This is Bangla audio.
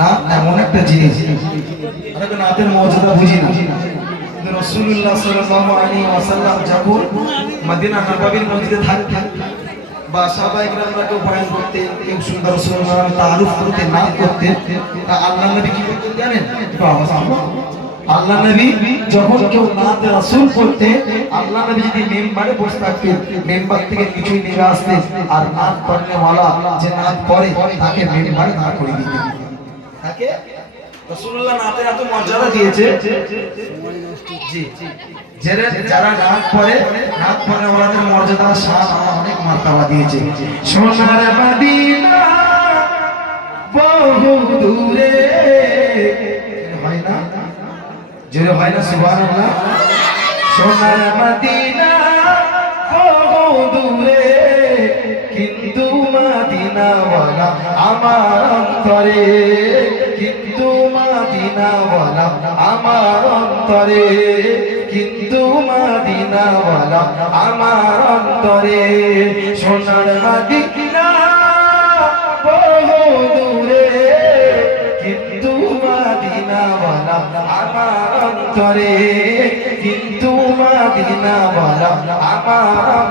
না এমন একটা জিনিস আমরা নাতের মর্যাদা বুঝি না। রাসূলুল্লাহ সাল্লাল্লাহু আলাইহি ওয়াসাল্লাম যখন মদিনা নববীর মসজিদে থাকতেন বা সাহাবায়ে কেরামরা কেউ বয়ান করতে কেউ সুন্দর রাসূলুল্লাহ তাআরুফ করতে না করতে তা আল্লাহ নবী কি করতেন জানেন? একটু আওয়াজ করুন। আল্লাহ নবী যখন কেউ নাত রাসূল পড়তে আল্লাহ নবী যদি মেম্বারে বসে থাকতেন মেম্বার থেকে কিছুই নিয়ে আসতেন আর নাত পড়নে ওয়ালা যে নাত পড়ে তাকে মেম্বারে দাঁড় করে দিতেন। তাকে রাসূলুল্লাহ নাতে এত মর্যাদা দিয়েছে জি যারা নাত পড়ে ওনাদের মর্যাদা শান অনেক মার্তবা দিয়েছে। সোনার মদিনা বহু দূরে হয় না জোরে হয় না সুবহানাল্লাহ। সোনার মদিনা বহু দূরে কিন্তু মদিনাওয়ালা আমার অন্তরে কিন্তু মদিনাওয়ালা আমার অন্তরে কিন্তু মদিনাওয়ালা আমার অন্তরে। সোনার মদিনা বহু দূরে কিন্তু মদিনাওয়ালা আমার অন্তরে কিন্তু মদিনাওয়ালা আমার